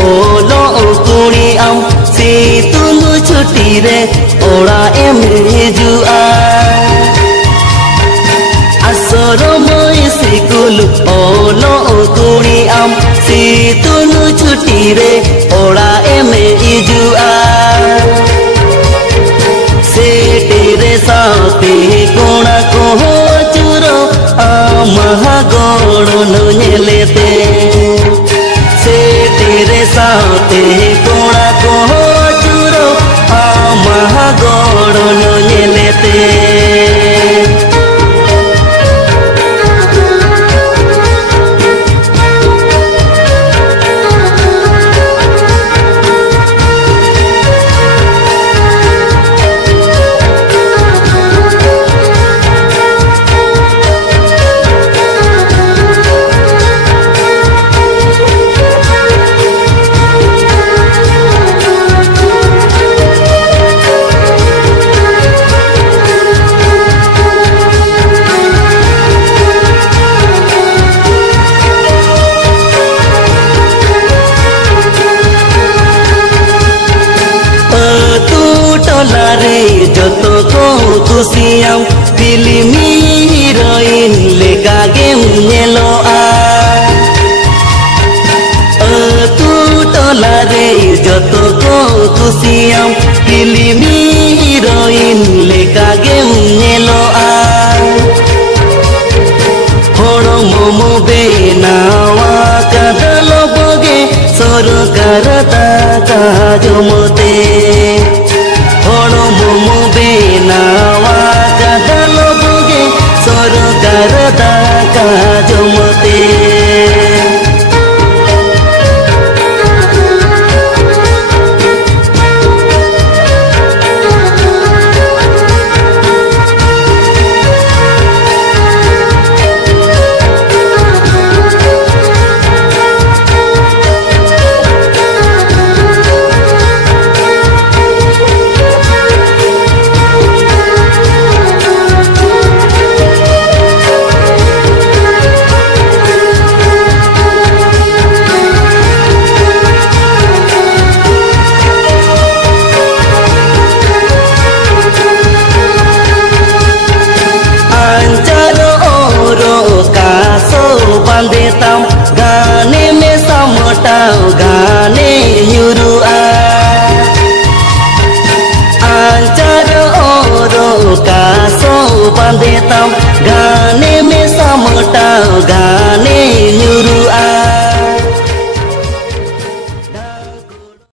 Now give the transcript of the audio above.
ओलो कुड़ी आम सितुंग छुट्टी रे ओड़ा एम हिजुआ आसर मई सिकुल ओलो कुड़ी आम सितुंग छुट्टी रे ओड़ा एम हिजुआ सेटेरे साथे कोणा को चुरो आमा गोड़न नेलेते सेटेरे साथे कोणा को चुरो आमा गोड़न नेलेते जतो को खुशियां फिल्मी हीरोइन लेका गेम नेलो तू टोला रे जतो को खुशियां फिल्मी हीरोइन लेका गेम नेलो होड़ो मोमो बेनावा कादलो बगे सरकार दादा जमते होड़ो मोमो बेनावा कादलो बगे सरकार दादा जमते बांधेताम गाने में समटाओ गाने युरुआ आंचर ओरो कासो बांधेताम